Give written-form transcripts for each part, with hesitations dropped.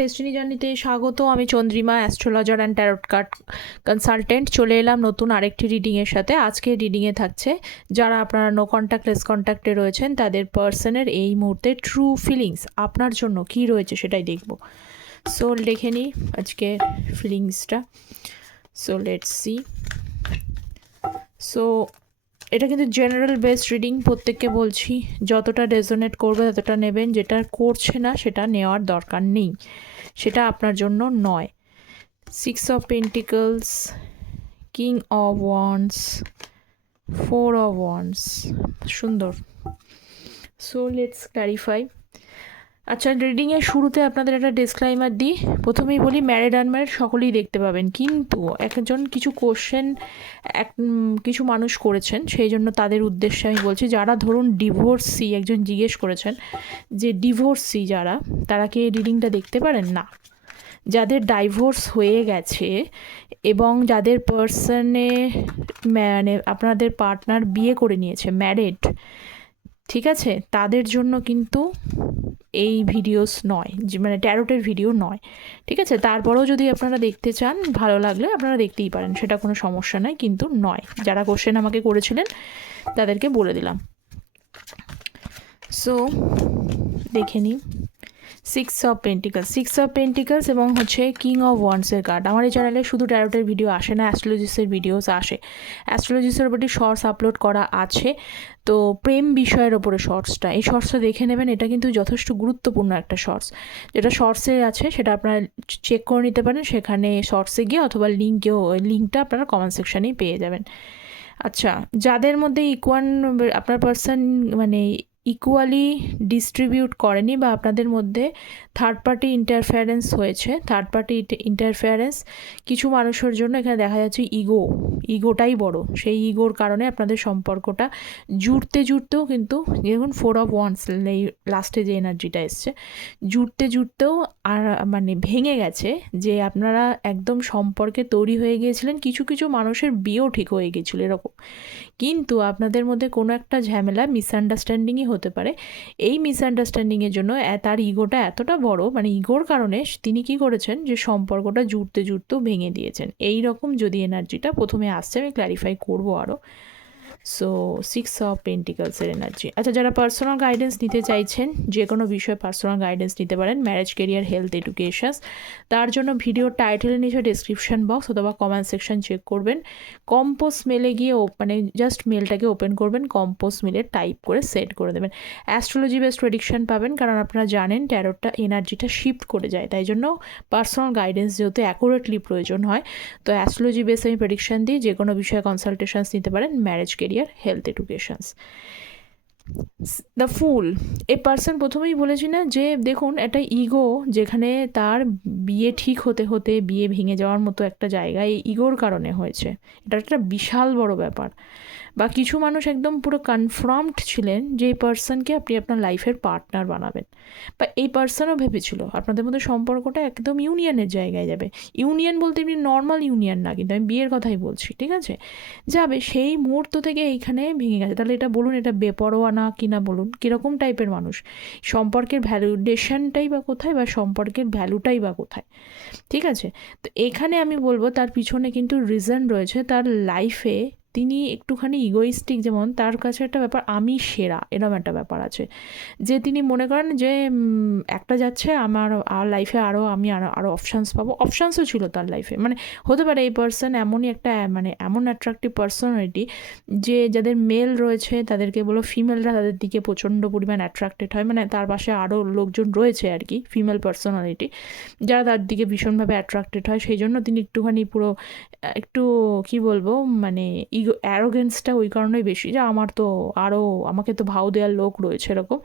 Destiny জার্নিতে স্বাগত। আমি Chandrima, astrologer and tarot card consultant. চলে এলাম নতুন আরেকটি রিডিংয়ের সাথে। আজকে রিডিংয়ে থাকছে যারা আপনারা নো কন্ট্যাক্ট লেস কন্ট্যাক্টে রয়েছেন তাদের পার্সনের এই মুহূর্তে ট্রু ফিলিংস আপনার জন্য কী রয়েছে সেটাই দেখব। সো দেখে নিই আজকে ফিলিংসটা। So let's C. সো এটা কিন্তু জেনারেল বেসড রিডিং, প্রত্যেককে বলছি যতটা রেজোনেট করবে ততটা নেবেন, যেটা করছে না সেটা নেওয়ার দরকার নেই, সেটা আপনার জন্য নয়। 6 of pentacles, king of wands, 4 of wands, সুন্দর। So let's clarify. আচ্ছা, রিডিংয়ের শুরুতে আপনাদের একটা ডিসক্লাইমার দিই। প্রথমেই বলি ম্যারিড আনম্যারিড সকলেই দেখতে পাবেন, কিন্তু একজন কিছু কোশ্চেন কিছু মানুষ করেছেন, সেই জন্য তাদের উদ্দেশ্যে আমি বলছি। যারা ধরুন ডিভোর্সি, একজন জিজ্ঞেস করেছেন যে ডিভোর্সি যারা, তারা কি এই রিডিংটা দেখতে পারেন না। যাদের ডাইভোর্স হয়ে গেছে এবং যাদের পার্সনে মানে আপনাদের পার্টনার বিয়ে করে নিয়েছে, ম্যারিড, ঠিক আছে, তাদের জন্য কিন্তু এই ভিডিওস নয়, মানে ট্যারোটের ভিডিও নয়, ঠিক আছে। তারপরেও যদি আপনারা দেখতে চান, ভালো লাগলে আপনারা দেখতেই পারেন, সেটা কোনো সমস্যা নয়, কিন্তু নয়। যারা কোশ্চেন আমাকে করেছিলেন তাদেরকে বলে দিলাম। সো দেখে নিই 6 অফ পেন্টিকলস এবং হচ্ছে কিং অফ ওয়ান্ডসের কার্ড। আমার এই চ্যানেলে শুধু ট্যারোটের ভিডিও আসে না, অ্যাস্ট্রোলজিসের ভিডিওস আসে। অ্যাস্ট্রোলজিসের উপর শর্টস আপলোড করা আছে, তো প্রেম বিষয়ের ওপরে শর্টসটা, এই শর্টসটা দেখে নেবেন। এটা কিন্তু যথেষ্ট গুরুত্বপূর্ণ একটা শর্টস। যেটা শর্টসে আছে সেটা আপনারা চেক করে নিতে পারেন সেখানে শর্টসে গিয়ে, অথবা লিঙ্কটা আপনারা কমেন্ট সেকশানেই পেয়ে যাবেন। আচ্ছা, যাদের মধ্যে আপনার পার্সন মানে ইকুয়ালি ডিস্ট্রিবিউট করেনি, বা আপনাদের মধ্যে থার্ড পার্টি ইন্টারফেয়ারেন্স হয়েছে, থার্ড পার্টি ইন্টারফেয়ারেন্স কিছু মানুষের জন্য এখানে দেখা যাচ্ছে ইগোটাই বড়। সেই ইগোর কারণে আপনাদের সম্পর্কটা জুড়তেও কিন্তু, দেখুন 4 অফ ওয়ান্ডস এই লাস্টে যে এনার্জিটা এসছে, জুড়তেও আর মানে ভেঙে গেছে, যে আপনারা একদম সম্পর্কে তৈরি হয়ে গিয়েছিলেন, কিছু মানুষের বিয়েও ঠিক হয়ে গিয়েছিল এরকম, কিন্তু আপনাদের মধ্যে কোনো একটা ঝামেলা, মিসআন্ডারস্ট্যান্ডিংই হতে পারে। এই মিসআন্ডারস্ট্যান্ডিংয়ের জন্য তার ইগোটা এতটা বড়, মানে ইগোর কারণে তিনি কি করেছেন, যে সম্পর্কটা জুড়তেও ভেঙে দিয়েছেন। এই রকম যদি এনার্জিটা প্রথমে আসছে, আমি ক্ল্যারিফাই করবো আরও। সো 6 অফ পেন্টিকলসের এনার্জি। আচ্ছা, যারা পার্সোনাল গাইডেন্স নিতে চাইছেন, যে কোনো বিষয়ে পার্সোনাল গাইডেন্স নিতে পারেন, ম্যারেজ, কেরিয়ার, হেলথ, এডুকেশন, তার জন্য ভিডিওর টাইটেলের নিচে ডিসক্রিপশন বক্স অথবা কমেন্ট সেকশন চেক করবেন। কম্পোজ মেলে গিয়ে মানে জাস্ট মেলটাকে ওপেন করবেন, কম্পোজ মেলে টাইপ করে সেট করে দেবেন। অ্যাস্ট্রোলজি বেসড প্রেডিকশন পাবেন, কারণ আপনারা জানেন ট্যারোটটা এনার্জিটা শিফট করে যায়, তাই জন্য পার্সোনাল গাইডেন্স যেহেতু অ্যাকুরেটলি প্রয়োজন হয়, তো অ্যাস্ট্রোলজি বেসড আমি প্রেডিকশন দিই। যে কোনো বিষয়ে কনসালটেশনস নিতে পারেন, marriage, career, health, educations. The fool, এই পার্সন প্রথমেই বলেছি না যে দেখুন একটা ইগো, যেখানে তার বিয়ে ঠিক হতে বিয়ে ভেঙে যাওয়ার মতো একটা জায়গা এই ইগোর কারণে হয়েছে। এটা একটা বিশাল বড় ব্যাপার। বা কিছু মানুষ একদম পুরো কনফার্মড ছিলেন যে এই পার্সনকে আপনি আপনার লাইফের পার্টনার বানাবেন, বা এই পার্সনও ভেবেছিল আপনাদের মধ্যে সম্পর্কটা একদম ইউনিয়নের জায়গায় যাবে। ইউনিয়ন বলতে এমনি নর্মাল ইউনিয়ন না, কিন্তু আমি বিয়ের কথাই বলছি, ঠিক আছে, যাবে। সেই মুহূর্ত থেকে এইখানে ভেঙে গেছে। তাহলে এটা বলুন, এটা বেপরোয়া না কি না বলুন, কীরকম টাইপের মানুষ, সম্পর্কের ভ্যালুডেশনটাই বা কোথায়, বা সম্পর্কের ভ্যালুটাই বা কোথায়, ঠিক আছে। তো এখানে আমি বলবো তার পিছনে কিন্তু রিজন রয়েছে, তার লাইফে তিনি একটুখানি ইগোইস্টিক, যেমন তার কাছে একটা ব্যাপার আমি সেরা, এরকম একটা ব্যাপার আছে, যে তিনি মনে করেন যে একটা যাচ্ছে, আমার আর লাইফে আমি আরও অপশানস পাবো। অপশানসও ছিল তার লাইফে, মানে হতে পারে এই পার্সন এমনই একটা মানে এমন অ্যাট্রাকটিভ পার্সোনালিটি, যে যাদের মেল রয়েছে তাদেরকে বলো, ফিমেলরা তাদের দিকে প্রচণ্ড পরিমাণ অ্যাট্রাক্টেড হয়, মানে তার পাশে আরও লোকজন রয়েছে আর কি, ফিমেল পার্সোনালিটি, যারা তার দিকে ভীষণভাবে অ্যাট্রাক্টেড হয়। সেই জন্য তিনি একটুখানি পুরো একটু কি বলবো, মানে ইগো অ্যারোগেন্সটা ওই কারণেই বেশি, যে আমাকে তো ভাও দেওয়ার লোক রয়েছে এরকম।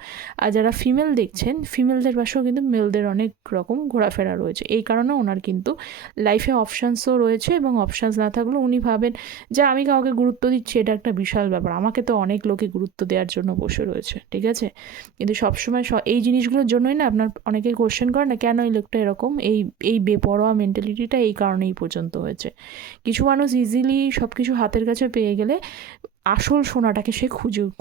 আর যারা ফিমেল দেখছেন, ফিমেলদের পাশেও কিন্তু মেলদের অনেক রকম ঘোরাফেরা রয়েছে, এই কারণে ওনার কিন্তু লাইফে অপশানসও রয়েছে, এবং অপশানস না থাকলেও উনি ভাবেন যে আমি কাউকে গুরুত্ব দিচ্ছি, এটা একটা বিশাল ব্যাপার, আমাকে তো অনেক লোকে গুরুত্ব দেওয়ার জন্য বসে রয়েছে, ঠিক আছে। কিন্তু সবসময় এই জিনিসগুলোর জন্যই না আপনার অনেকে কোশ্চেন করে না, কেন এই লোকটা এরকম, এই বেপরোয়া মেন্টালিটিটা এই কারণেই পর্যন্ত হয়েছে। কিছু মানুষ ইজিলি সব কিছু হাতের কাছে পেয়ে গেলে আসল সোনাটাকে সে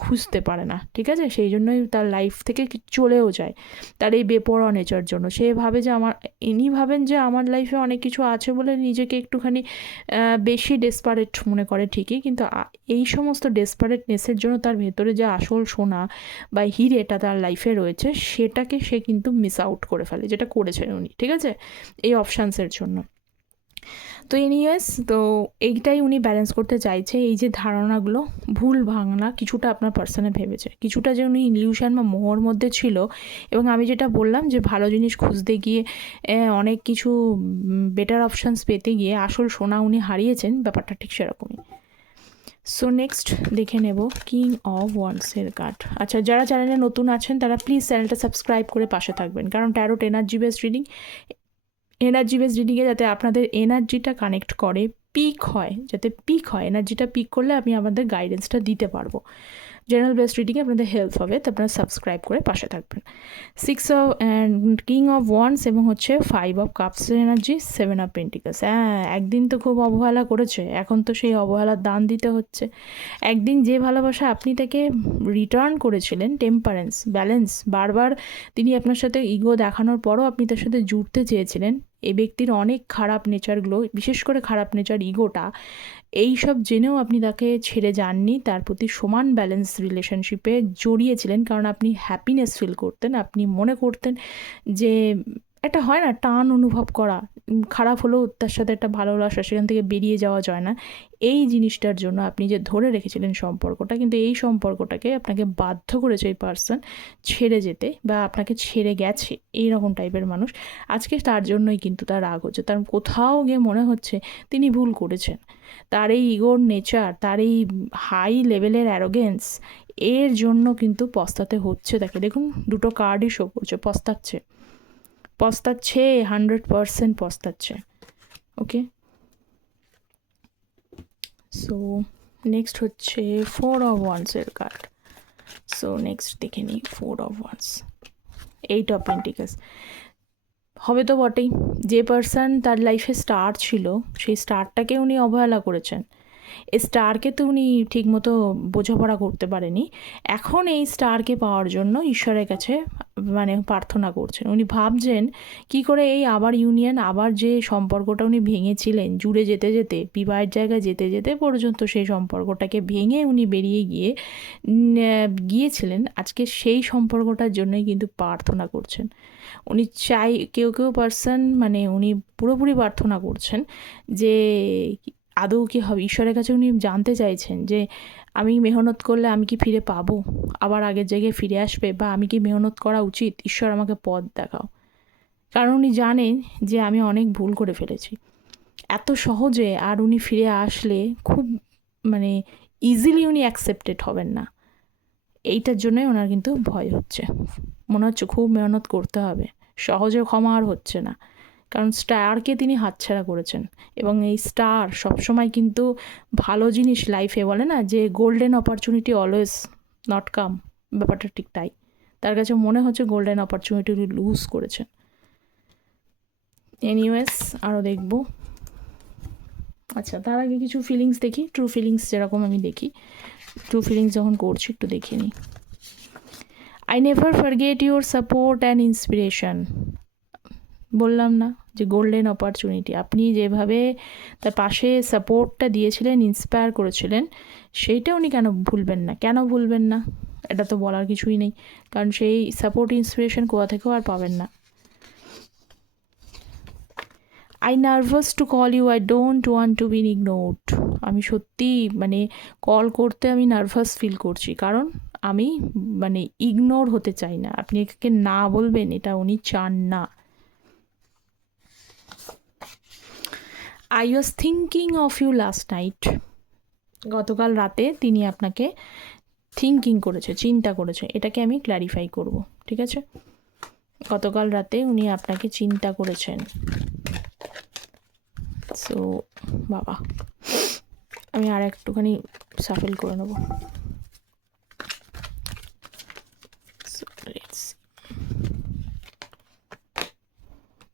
খুঁজতে পারে না, ঠিক আছে? সেই জন্যই তার লাইফ থেকে চলেও যায়, তার এই বেপরোয়া নেচার জন্য। সে ভাবে যে ইনি ভাবেন যে আমার লাইফে অনেক কিছু আছে বলে নিজেকে একটুখানি বেশি ডেসপারেট মনে করে ঠিকই, কিন্তু এই সমস্ত ডেসপারেটনেসের জন্য তার ভেতরে যে আসল সোনা বা হিরেটা তার লাইফে রয়েছে সেটাকে সে কিন্তু মিস আউট করে ফেলে, যেটা করেছেন উনি, ঠিক আছে, এই অপশানসের জন্য। তো এনিওয়েজ, তো এইটাই উনি ব্যালেন্স করতে চাইছে, এই যে ধারণাগুলো ভুল ভাঙনা কিছুটা আপনার পার্সনে ভেবেছে, কিছুটা যে উনি ইলিউশন বা মোহর মধ্যে ছিল, এবং আমি যেটা বললাম যে ভালো জিনিস খুঁজতে গিয়ে অনেক কিছু বেটার অপশানস পেতে গিয়ে আসল সোনা উনি হারিয়েছেন, ব্যাপারটা ঠিক সেরকমই। সো নেক্সট দেখে নেব কিং অফ ওয়ান্ডসের কার্ড। আচ্ছা, যারা চ্যানেলে নতুন আছেন তারা প্লিজ চ্যানেলটা সাবস্ক্রাইব করে পাশে থাকবেন, কারণ ট্যারোট এনার্জি বেসড রিডিংয়ে যাতে আপনাদের এনার্জিটা কানেক্ট করে, পিক হয়, যাতে পিক হয়, এনার্জিটা পিক করলে আমি আমাদের গাইডেন্সটা দিতে পারবো। জেনারেল বেসড রিডিংয়ে আপনাদের হেল্প হবে, তো আপনারা সাবস্ক্রাইব করে পাশে থাকবেন। কিং অফ ওয়ান্ডস এবং হচ্ছে 5 অফ কাপসের এনার্জি, 7 অফ পেন্টিকলস। হ্যাঁ, একদিন তো খুব অবহেলা করেছে, এখন তো সেই অবহেলার দান দিতে হচ্ছে। একদিন যে ভালোবাসা আপনি তাকে রিটার্ন করেছিলেন, টেম্পারেন্স, ব্যালেন্স, বারবার তিনি আপনার সাথে ইগো দেখানোর পরও আপনি তার সাথে জুড়তে চেয়েছিলেন, এই ব্যক্তির অনেক খারাপ নেচারগুলো, বিশেষ করে খারাপ নেচার, ইগোটা, এই সব জেনেও আপনি তাকে ছেড়ে যাননি, তার প্রতি সমান ব্যালেন্স রিলেশনশিপে জড়িয়েছিলেন, কারণ আপনি হ্যাপিনেস ফিল করতেন, আপনি মনে করতেন যে একটা হয় না টান অনুভব করা, খারাপ হলেও তার সাথে একটা ভালোবাসা, সেখান থেকে বেরিয়ে যাওয়া যায় না, এই জিনিসটার জন্য আপনি যে ধরে রেখেছিলেন সম্পর্কটা, কিন্তু এই সম্পর্কটাকে আপনাকে বাধ্য করেছে এই পার্সন ছেড়ে যেতে, বা আপনাকে ছেড়ে গেছে, এই রকম টাইপের মানুষ। আজকে তার জন্যই কিন্তু তার রাগ হচ্ছে, তার কোথাও গিয়ে মনে হচ্ছে তিনি ভুল করেছেন, তার এই ইগোর নেচার, তার এই হাই লেভেলের অ্যারোগেন্স, এর জন্য কিন্তু পস্তাতে হচ্ছে তাকে। দেখুন, দুটো কার্ডই শো করছে, পস্তাচ্ছে, 100% পস্তাচ্ছে। ওকে, সো নেক্সট হচ্ছে 4 অফ ওয়ান্ডসের কার্ড। সো নেক্সট দেখে নিই 4 অফ ওয়ান্ডস, 8 অফ পেন্টিকলস। হবে তো বটেই, যে পার্সন তার লাইফে স্টার ছিল, সেই স্টারটাকে উনি অবহেলা করেছেন, এই স্টারকে তো উনি ঠিকমতো বোঝাপড়া করতে পারেনি। এখন এই স্টারকে পাওয়ার জন্য ঈশ্বরের কাছে মানে প্রার্থনা করছেন, উনি ভাবছেন কি করে এই আবার ইউনিয়ন, আবার যে সম্পর্কটা উনি ভেঙেছিলেন, জুড়ে যেতে যেতে, বিবাহের জায়গায় যেতে যেতে পর্যন্ত সেই সম্পর্কটাকে ভেঙে উনি বেরিয়ে গিয়েছিলেন, আজকে সেই সম্পর্কটার জন্যই কিন্তু প্রার্থনা করছেন উনি। কেউ পার্সন মানে উনি পুরোপুরি প্রার্থনা করছেন যে আদৌ কী হবে, ঈশ্বরের কাছে উনি জানতে চাইছেন যে আমি মেহনত করলে আমি কি ফিরে পাবো, আবার আগের জায়গায় ফিরে আসবে, বা আমি কি মেহনত করা উচিত, ঈশ্বর আমাকে পথ দেখাও। কারণ উনি জানেন যে আমি অনেক ভুল করে ফেলেছি, এত সহজে আর উনি ফিরে আসলে খুব মানে ইজিলি উনি অ্যাকসেপ্টেড হবেন না, এইটার জন্যই ওনার কিন্তু ভয় হচ্ছে, মনে হচ্ছে খুব মেহনত করতে হবে, সহজে ক্ষমা আর হচ্ছে না, কারণ স্টারকে তিনি হাতছাড়া করেছেন। এবং এই স্টার সবসময় কিন্তু ভালো জিনিস লাইফে, বলে না যে golden opportunity always not come, ব্যাপারটা ঠিক তাই, তার কাছে মনে হচ্ছে গোল্ডেন অপরচুনিটি লুজ করেছেন। এনিওয়েজ, আরও দেখব। আচ্ছা, তার আগে কিছু ফিলিংস দেখি, ট্রু ফিলিংস যেরকম আমি দেখি, ট্রু ফিলিংস যখন করছি একটু দেখে নিই। I never forget your support and inspiration. বললাম না যে গোল্ডেন অপরচুনিটি, আপনি যেভাবে তার পাশে সাপোর্টটা দিয়েছিলেন, ইন্সপায়ার করেছিলেন, সেইটা উনি কেন ভুলবেন না, এটা তো বলার কিছুই নেই, কারণ সেই সাপোর্ট ইন্সপিরেশন কোথা থেকেও আর পাবেন না। I nervous to call you, I don't want to be ignored. আমি সত্যি মানে কল করতে আমি নার্ভাস ফিল করছি, কারণ আমি মানে ইগনোর হতে চাই না, আপনি একে না বলবেন এটা উনি চান না। I was thinking of you last night. গতকাল রাতে তিনি আপনাকে চিন্তা করেছে, এটাকে আমি ক্ল্যারিফাই করব, ঠিক আছে? গতকাল রাতে উনি আপনাকে চিন্তা করেছেন। সো বাবা, আমি আর একটুখানি সাফেল করে নেব।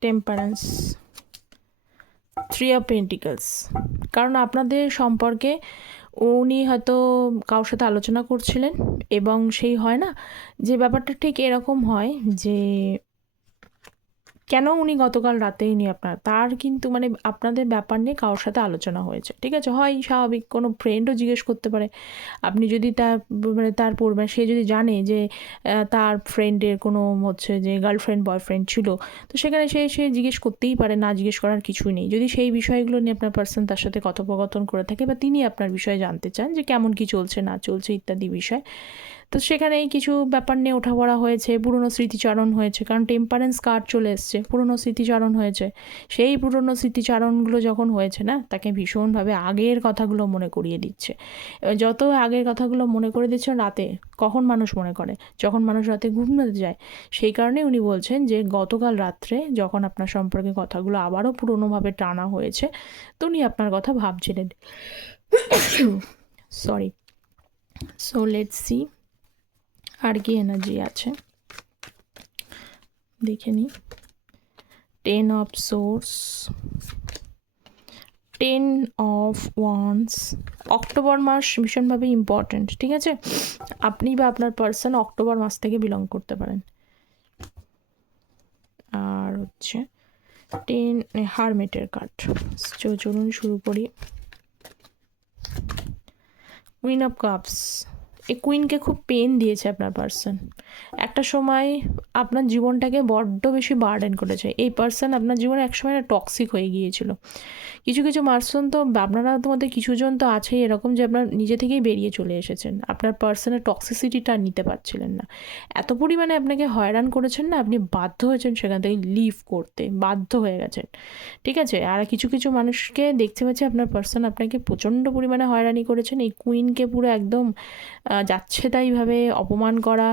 Temperance, 3 of pentacles. কারণ আপনাদের সম্পর্কে উনি হয়তো কারোর সাথে আলোচনা করছিলেন এবং সেই হয় না যে ব্যাপারটা ঠিক এরকম হয় যে কেন উনি গতকাল রাতেই নি তার কিন্তু মানে আপনাদের ব্যাপার নিয়ে কারোর সাথে আলোচনা হয়েছে, ঠিক আছে? হয় স্বাভাবিক কোনো ফ্রেন্ডও জিজ্ঞেস করতে পারে। আপনি যদি তার মানে তার মানে সে যদি জানে যে তার ফ্রেন্ডের কোনো হচ্ছে যে গার্লফ্রেন্ড বয়ফ্রেন্ড ছিল, তো সেখানে সে জিজ্ঞেস করতেই পারে, না জিজ্ঞেস করার কিছুই নেই। যদি সেই বিষয়গুলো নিয়ে আপনার পার্সন তার সাথে কথোপকথন করে থাকে বা তিনি আপনার বিষয়ে জানতে চান যে কেমন কী চলছে না চলছে ইত্যাদি বিষয়, তো সেখানেই কিছু ব্যাপার নিয়ে ওঠাপড়া হয়েছে, পুরনো স্মৃতিচারণ হয়েছে, কারণ টেম্পারেন্স কার্ড চলে এসছে, পুরনো স্মৃতিচারণ হয়েছে। সেই পুরনো স্মৃতিচারণগুলো যখন হয়েছে না, তাকে ভীষণভাবে আগের কথাগুলো মনে করিয়ে দিচ্ছে। যত আগের কথাগুলো মনে করে দিচ্ছে রাতে, কখন মানুষ মনে করে? যখন মানুষ রাতে ঘুমোতে যায়। সেই কারণেই উনি বলছেন যে গতকাল রাত্রে যখন আপনার সম্পর্কে কথাগুলো আবারও পুরনোভাবে টানা হয়েছে, তো উনি আপনার কথা ভাবছিলেন। সরি। সো লেটস সি আর কি এনার্জি আছে দেখে নিই। 10 of swords, 10 of wands. October মাস ভীষণভাবে ইম্পর্ট্যান্ট, ঠিক আছে? আপনি বা আপনার পার্সন অক্টোবর মাস থেকে বিলং করতে পারেন। আর হচ্ছে 10 হারমেটের কার্ড। চলুন শুরু করি। Queen of cups. এই কুইনকে খুব পেন দিয়েছে আপনার পার্সন। একটা সময় আপনার জীবনটাকে বড্ড বেশি বার্ডেন করেছে। এই পার্সন আপনার জীবনে একসময় টক্সিক হয়ে গিয়েছিল। কিছু কিছু পার্সন তো আপনারা তোমাদের কিছুজন তো আছেই এরকম যে আপনার নিজে থেকেই বেরিয়ে চলে এসেছেন। আপনার পার্সনের টক্সিসিটিটা নিতে পারছিলেন না। এত পরিমাণে আপনাকে হয়রান করেছেন না, আপনি বাধ্য হয়েছেন সেখান থেকে লিভ করতে, বাধ্য হয়ে গেছেন, ঠিক আছে? আর কিছু কিছু মানুষকে দেখতে পাচ্ছি আপনার পার্সন আপনাকে প্রচণ্ড পরিমাণে হয়রানি করেছেন। এই কুইনকে পুরো একদম যাচ্ছে তাইভাবে অপমান করা,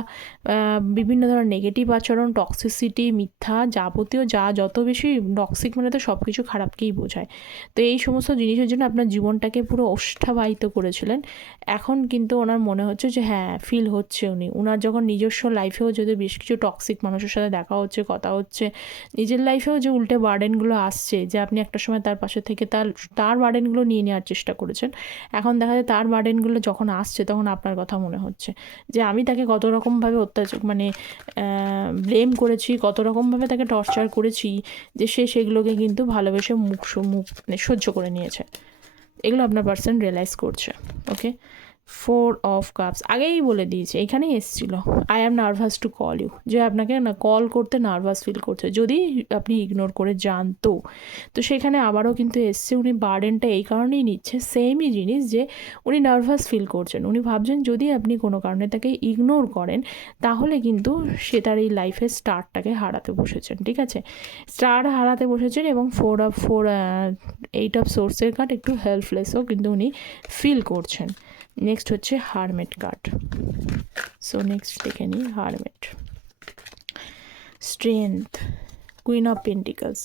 বিভিন্ন ধরনের নেগেটিভ আচরণ, টক্সিসিটি, মিথ্যা, যাবতীয় যত বেশি টক্সিক মানে তো সব কিছু খারাপকেই বোঝায়। তো এই সমস্ত জিনিসের জন্য আপনার জীবনটাকে পুরো ওষ্ঠাবাহিত করেছিলেন। এখন কিন্তু ওনার মনে হচ্ছে যে হ্যাঁ, ফিল হচ্ছে ওনার যখন নিজস্ব লাইফেও যদি বেশ কিছু টক্সিক মানুষের সাথে দেখা হচ্ছে, কথা হচ্ছে, নিজের লাইফেও যে উল্টে বার্ডেনগুলো আসছে, যে আপনি একটা সময় তার পাশে থেকে তার বার্ডেনগুলো নিয়ে নেওয়ার চেষ্টা করেছেন, এখন দেখা যায় তার বার্ডেনগুলো যখন আসছে তখন আপনার কথা মনে হচ্ছে যে আমি তাকে কত রকমভাবে অত্যাচার মানে ব্লেম করেছি, কত রকমভাবে তাকে টর্চার করেছি, যে সে সেগুলোকে কিন্তু ভালোবেসে মুখ মানে সহ্য করে নিয়েছে। এগুলো আপনার পার্সন রিয়েলাইজ করছে। ওকে, 4 অফ কাপস আগেই বলে দিয়েছে, এখানেই এসেছিল I am nervous to call you, যে আপনাকে না কল করতে নার্ভাস ফিল করছে যদি আপনি ইগনোর করে যান। তো সেখানে আবারও কিন্তু এসছে, উনি বার্ডেনটা এই কারণেই নিচ্ছে, সেমই জিনিস যে উনি নার্ভাস ফিল করছেন। উনি ভাবছেন যদি আপনি কোনো কারণে তাকে ইগনোর করেন তাহলে কিন্তু সে তার এই লাইফের স্টার্টটাকে হারাতে বসেছেন, ঠিক আছে? স্টার্ট হারাতে বসেছেন এবং 8 অফ সোর্সের কার্ড একটু হেল্পলেসও কিন্তু উনি ফিল করছেন। নেক্সট হচ্ছে হারমেট কার্ড। সো নেক্সট দেখে নিই hermit. Strength, queen of pentacles,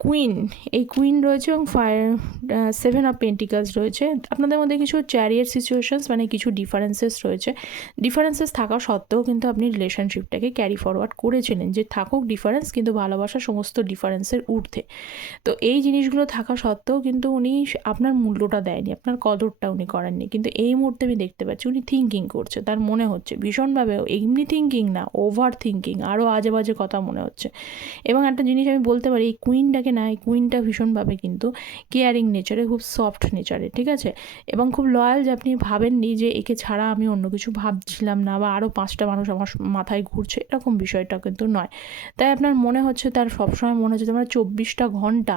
queen, এই কুইন রয়েছে এবং 7 অফ পেন্টিকলস রয়েছে। আপনাদের মধ্যে কিছু চ্যারিয়েট সিচুয়েশনস মানে কিছু ডিফারেন্সেস রয়েছে। ডিফারেন্সেস থাকা সত্ত্বেও কিন্তু আপনি রিলেশনশিপটাকে ক্যারি ফরওয়ার্ড করেছিলেন, যে থাকুক ডিফারেন্স কিন্তু ভালোবাসা সমস্ত ডিফারেন্সের ঊর্ধ্বে। তো এই জিনিসগুলো থাকা সত্ত্বেও কিন্তু উনি আপনার মূল্যটা দেয়নি, আপনার কদরটা উনি করেননি। কিন্তু এই মুহূর্তে আমি দেখতে পাচ্ছি উনি থিঙ্কিং করছে, তার মনে হচ্ছে ভীষণভাবে, এমনি থিঙ্কিং না, ওভার থিঙ্কিং, আরও আজে বাজে কথা মনে হচ্ছে। এবং একটা জিনিস আমি বলতে পারি, এই কুইনটাকে না, এই কুইনটা ভীষণভাবে কিন্তু কেয়ারিং নেচারে, খুব সফট নেচারে, ঠিক আছে? এবং খুব লয়াল, যে আপনি ভাবেননি যে একে ছাড়া আমি অন্য কিছু ভাবছিলাম না বা আরও 5টা মানুষ আমার মাথায় ঘুরছে, এরকম বিষয়টা কিন্তু নয়। তাই আপনার মনে হচ্ছে, তার সবসময় মনে হচ্ছে তোমার 24টা ঘন্টা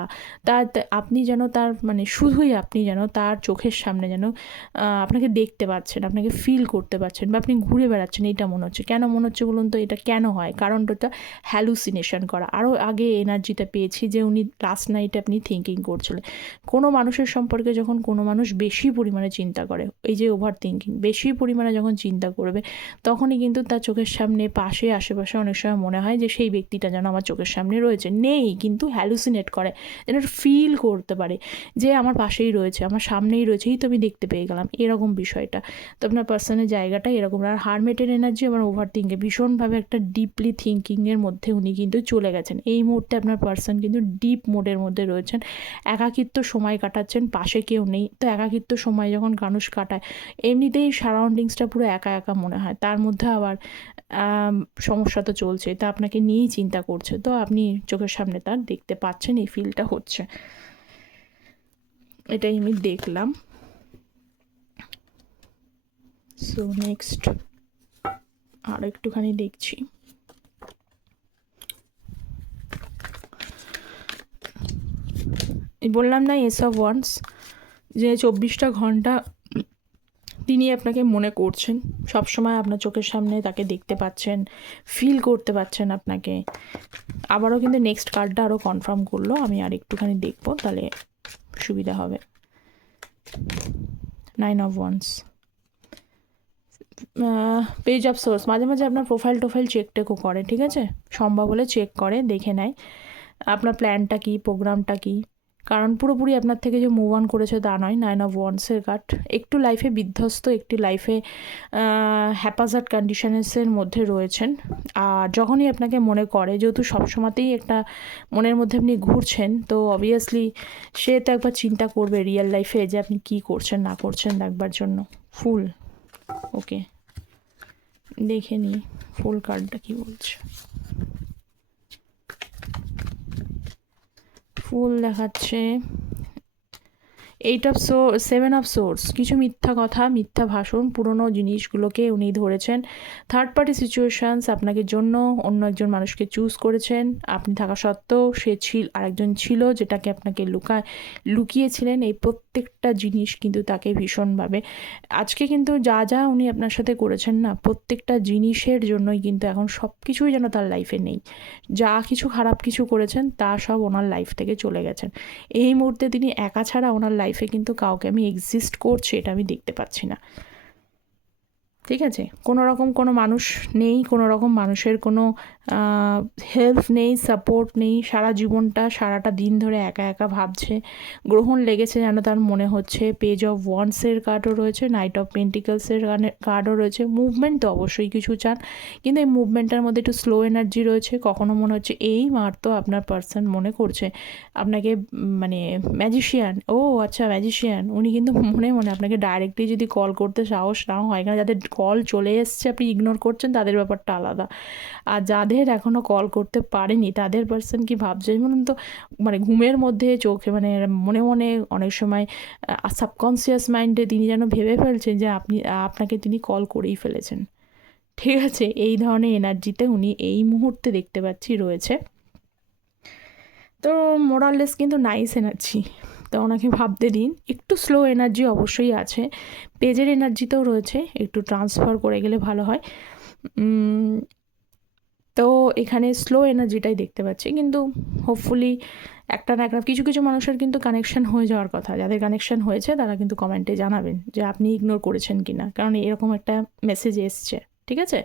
আপনি যেন তার মানে শুধুই আপনি যেন তার চোখের সামনে যেন আপনাকে দেখতে পাচ্ছেন, আপনাকে ফিল করতে পারছেন, বা আপনি ঘুরে বেড়াচ্ছেন, এইটা মনে হচ্ছে। কেন মনে হচ্ছে বলুন তো? এটা কেন হয়? কারণটা হ্যালুসিনেশন করা। আরও আগে এনার্জিটা পেয়েছি যে উনি লাস্ট নাইটে আপনি থিঙ্কিং করছিলেন। কোনো মানুষের সম্পর্কে যখন কোনো মানুষ বেশি পরিমাণে চিন্তা করে, এই যে ওভার থিঙ্কিং, বেশি পরিমাণে যখন চিন্তা করবে, তখনই কিন্তু তার চোখের সামনে, পাশে, আশেপাশে অনেক সময় মনে হয় যে সেই ব্যক্তিটা যেন আমার চোখের সামনে রয়েছে, নেই কিন্তু হ্যালুসিনেট করে, যেন ফিল করতে পারে যে আমার পাশেই রয়েছে, আমার সামনেই রয়েছে, এই তো আমি দেখতে পেয়ে গেলাম, এরকম বিষয়টা। তো আপনার পার্সনের জায়গাটা এরকম। আর হারমেটের এনার্জি আমার ওভার থিঙ্কিং, ভীষণভাবে একটা ডিপলি থিঙ্কিংয়ের মধ্যে উনি কিন্তু চলে গেছেন। এই মুহূর্তে আপনার পার্সন কিন্তু ডিপ মোডের মধ্যে রয়েছেন, একাকিত্ব সময় কাটাচ্ছেন, পাশে কেউ নেই। তো একাকিত্ব সময় যখন মানুষ কাটায় এমনিতেই সারাউন্ডিংসটা পুরো একা একা মনে হয়, তার মধ্যে আবার সমস্যা তো চলছে, তা আপনাকে নিয়েই চিন্তা করছে, তো আপনি চোখের সামনে তার দেখতে পাচ্ছেন, এই ফিলটা হচ্ছে, এটাই আমি দেখলাম। সো নেক্সট আর একটুখানি দেখছি। বললাম না এস অফ ওয়ান্স, যে 24টা ঘন্টা তিনি আপনাকে মনে করছেন, সবসময় আপনার চোখের সামনে তাকে দেখতে পাচ্ছেন, ফিল করতে পাচ্ছেন আপনাকে। আবারও কিন্তু নেক্সট কার্ডটা আরও কনফার্ম করলো, আমি আর একটুখানি দেখবো, তাহলে সুবিধা হবে। 9 of wands, page of swords, মাঝে মাঝে আপনার প্রোফাইল টোফাইল চেক টেকও করে, ঠিক আছে, সম্ভব হলে চেক করে, দেখে নেয় আপনার প্ল্যানটা কী, প্রোগ্রামটা কী, কারণ পুরোপুরি আপনার থেকে যে মুভ অন করেছে তা নয়। 9 অফ ওয়ান্সের কার্ড, একটু লাইফে বিধ্বস্ত, একটি লাইফে হ্যাপাজার্ড কন্ডিশনসের মধ্যে রয়েছেন। আর যখনই আপনাকে মনে করে, যেহেতু সবসময়তেই একটা মনের মধ্যে আপনি ঘুরছেন, তো অবভিয়াসলি সে তো একবার চিন্তা করবে রিয়েল লাইফে যে আপনি কী করছেন না করছেন দেখবার জন্য। ফুল, ওকে, দেখে নিই ফুল কার্ডটা কী বলছে। ফুল দেখাচ্ছে 7 অফ সোর্স, কিছু মিথ্যা কথা, মিথ্যা ভাষণ, পুরনো জিনিসগুলোকে উনি ধরেছেন। থার্ড পার্টি সিচুয়েশানস, আপনাকে জন্য অন্য একজন মানুষকে চুজ করেছেন, আপনি থাকা সত্ত্বেও সে আরেকজন ছিল যেটাকে আপনাকে লুকিয়েছিলেন। এই প্রত্যেকটা জিনিস কিন্তু তাকে ভীষণভাবে, আজকে কিন্তু যা যা উনি আপনার সাথে করেছেন না, প্রত্যেকটা জিনিসের জন্যই কিন্তু এখন সব কিছুই যেন তার লাইফে নেই। যা কিছু খারাপ কিছু করেছেন তা সব ওনার লাইফ থেকে চলে গেছেন। এই মুহূর্তে তিনি একা ছাড়া ওনার লাইফে কিন্তু কাউকে আমি এক্সিস্ট করছে এটা আমি দেখতে পাচ্ছি না, ঠিক আছে, কোনো রকম কোনো মানুষ নেই, কোনো রকম মানুষের কোনো হেল্প নেই, সাপোর্ট নেই, সারা জীবনটা সারাটা দিন ধরে একা একা ভাবছে, গ্রহণ লেগেছে যেন তার মনে হচ্ছে। পেজ অফ ওয়ান্সের কার্ডও রয়েছে, নাইট অফ পেন্টিকলসের কার্ডও রয়েছে। মুভমেন্ট তো অবশ্যই কিছু চান, কিন্তু এই মুভমেন্টটার মধ্যে একটু স্লো এনার্জি রয়েছে। কখনো মনে হচ্ছে এই মাত্র আপনার পার্সন মনে করছে আপনাকে, মানে ম্যাজিশিয়ান, ও আচ্ছা ম্যাজিশিয়ান, উনি কিন্তু মনে মনে আপনাকে ডাইরেক্টলি যদি কল করতে সাহস না হয়, এখানে যাদের কল চলে এসছে আপনি ইগনোর করছেন তাদের ব্যাপারটা আলাদা, আর যাদের এখনও কল করতে পারেনি তাদের পার্সন কি ভাবছে বলুন তো, মানে ঘুমের মধ্যে চোখে, মানে মনে মনে অনেক সময় সাবকনসিয়াস মাইন্ডে তিনি যেন ভেবে ফেলছেন যে আপনাকে তিনি কল করেই ফেলেছেন, ঠিক আছে, এই ধরনের এনার্জিতে উনি এই মুহূর্তে দেখতে পাচ্ছি রয়েছে। তো মোরাললেস কিন্তু নাইস এনার্জি, তো ওনাকে ভাবতে দিন। একটু স্লো এনার্জি অবশ্যই আছে, পেজের এনার্জিতেও রয়েছে, একটু ট্রান্সফার করে গেলে ভালো হয়। তো এখানে স্লো এনার্জিটাই দেখতে পাচ্ছি, কিন্তু হোপফুলি একটা না একটা কিছু কিছু মানুষের কিন্তু কানেকশান হয়ে যাওয়ার কথা, যাদের কানেকশান হয়েছে তারা কিন্তু কমেন্টে জানাবেন যে আপনি ইগনোর করেছেন কি না, কারণ এরকম একটা মেসেজ এসছে, ঠিক আছে।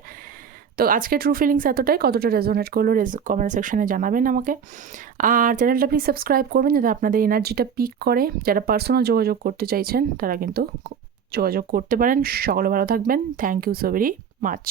তো আজকে ট্রু ফিলিংস এতটাই, কতটা রেজোনেট করলো কমেন্ট সেকশানে জানাবেন আমাকে। আর চ্যানেলটা প্লিজ সাবস্ক্রাইব করবেন যাতে আপনাদের এনার্জিটা পিক করে। যারা পার্সোনাল যোগাযোগ করতে চাইছেন তারা কিন্তু যোগাযোগ করতে পারেন। সকলে ভালো থাকবেন, thank you so very much.